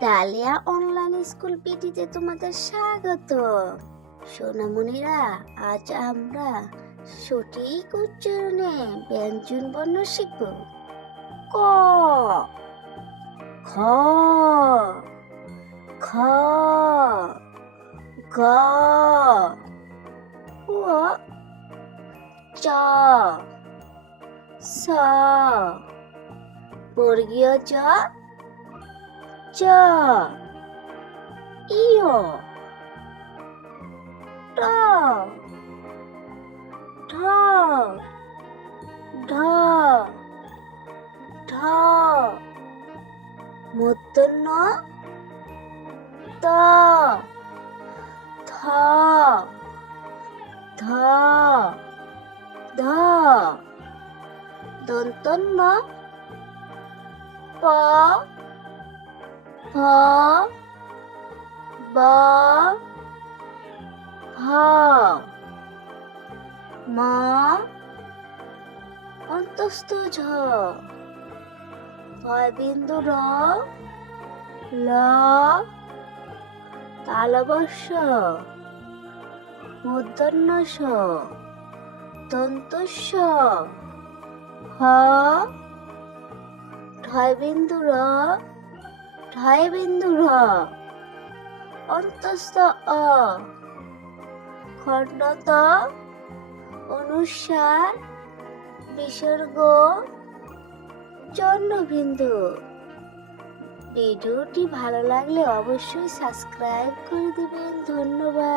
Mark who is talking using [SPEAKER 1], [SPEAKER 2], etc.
[SPEAKER 1] Dahlia online school পিটিতে তোমাদের স্বাগত। সোনামণিরা, আজ আমরা সঠিক উচ্চারণে ব্যঞ্জন বর্ণ শিখব। ক। খ খ গ। চ। স। বর্গীয় জ চ ইয় ট ঢ ঢ ঢ মূর্ধন্য ত থ ধ ধ দন্তন্য প ফ ব, ভ, ম, অন্তস্থ ঝ, ভয়বিন্দু র, ল তালবস্য মূর্ধন্য স দন্তস্য, হ, ঢয়বিন্দু র ঢয়বিন্দু র অন্তস্থ অ খণ্ডত অনুসার বিসর্গ জন্মবিন্দু। ভিডিওটি ভালো লাগলে অবশ্যই সাবস্ক্রাইব করে দেবেন। ধন্যবাদ।